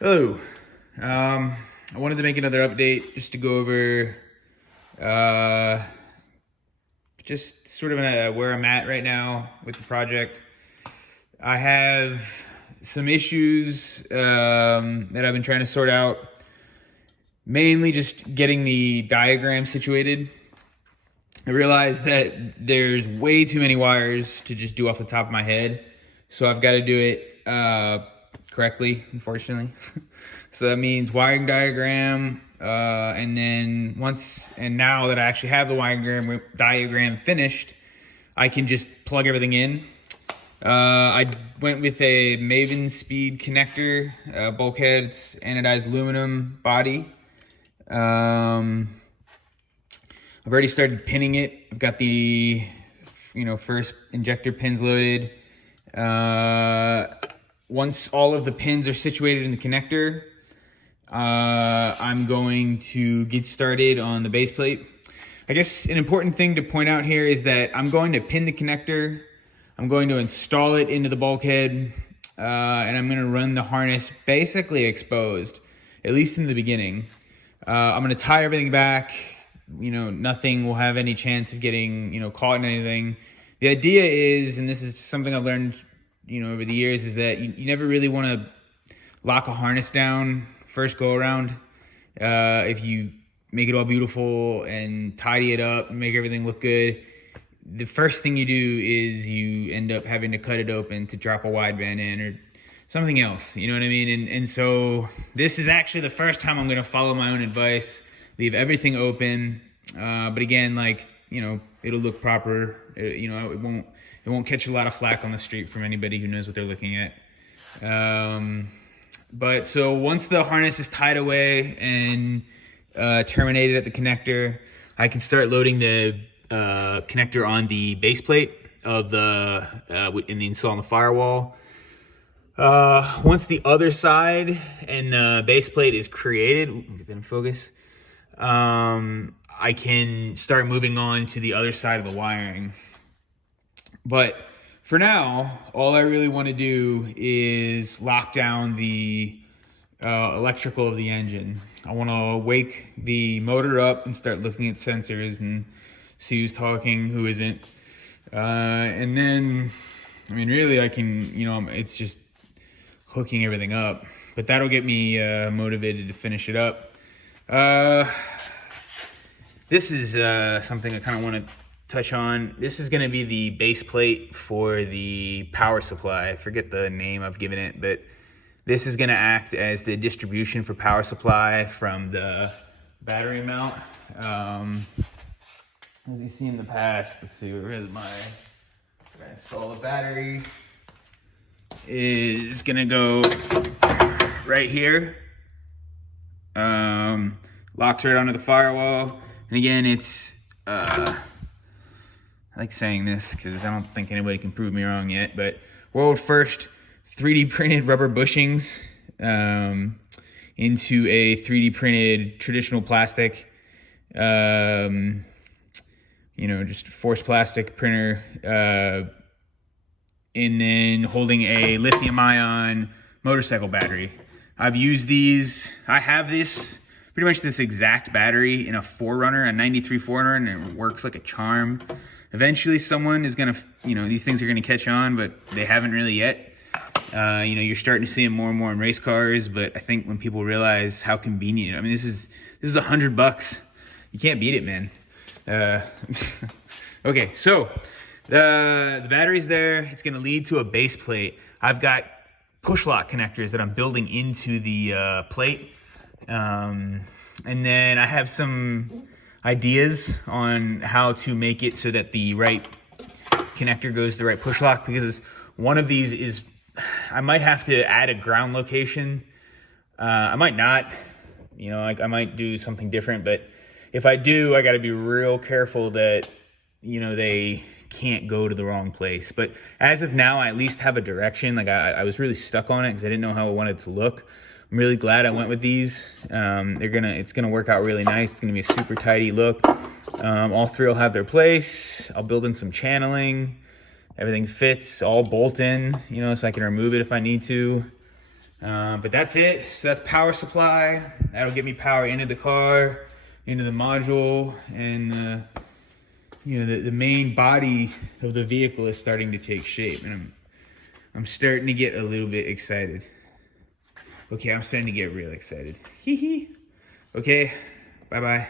Hello. I wanted to make another update just to go over uh, just sort of where I'm at right now with the project. I have some issues that I've been trying to sort out, mainly just getting the diagram situated. I realized that there's way too many wires to just do off the top of my head, so I've got to do it correctly, unfortunately. So that means wiring diagram, and then now that I actually have the wiring diagram finished, I can just plug everything in. I went with a Maven Speed connector, bulkhead. It's anodized aluminum body. I've already started pinning it. I've got the first injector pins loaded. Once all of the pins are situated in the connector, I'm going to get started on the base plate. I guess an important thing to point out here is that I'm going to pin the connector. I'm going to install it into the bulkhead, and I'm going to run the harness basically exposed, at least in the beginning. I'm going to tie everything back. Nothing will have any chance of getting, caught in anything. The idea is, and this is something I've learned, over the years, is that you never really want to lock a harness down first go around. If you make it all beautiful and tidy it up and make everything look good, the first thing you do is you end up having to cut it open to drop a wideband in or something else. You know what I mean? And so this is actually the first time I'm going to follow my own advice, leave everything open. But again, it'll look proper. It won't catch a lot of flack on the street from anybody who knows what they're looking at. But so once the harness is tied away and terminated at the connector, I can start loading the connector on the base plate of in the install on the firewall. Once the other side and the base plate is created, get that in focus. I can start moving on to the other side of the wiring. But for now, all I really want to do is lock down the electrical of the engine. I want to wake the motor up and start looking at sensors and see who's talking, who isn't. And then, really I can, it's just hooking everything up. But that'll get me motivated to finish it up. This is something I kind of want to touch on. This is going to be the base plate for the power supply. I forget the name I've given it, but this is going to act as the distribution for power supply from the battery mount. As you see in the past, let's see, where is my install the battery is going to go right here. Locks right onto the firewall. And again, it's, I like saying this because I don't think anybody can prove me wrong yet, but world first 3D printed rubber bushings into a 3D printed traditional plastic, just forced plastic printer, and then holding a lithium ion motorcycle battery. I've used these. I have pretty much this exact battery in a 4Runner, a 93 4Runner, and it works like a charm. Eventually someone is gonna, these things are gonna catch on, but they haven't really yet. You're starting to see them more and more in race cars, but I think when people realize how convenient, this is $100. You can't beat it, man. Okay, so the battery's there. It's gonna lead to a base plate. I've got push lock connectors that I'm building into the plate. And then I have some ideas on how to make it so that the right connector goes to the right push lock, because one of these is, I might have to add a ground location. I might not, I might do something different, but if I do, I got to be real careful that, they can't go to the wrong place. But as of now, I at least have a direction. I was really stuck on it because I didn't know how I wanted it to look. I'm really glad I went with these. It's gonna work out really nice. It's gonna be a super tidy look. All three will have their place. I'll build in some channeling. Everything fits, all bolt in, so I can remove it if I need to. But that's it. So that's power supply. That'll get me power into the car, into the module, and the main body of the vehicle is starting to take shape, and I'm starting to get a little bit excited. Okay, I'm starting to get real excited. Hee hee. Okay, bye bye.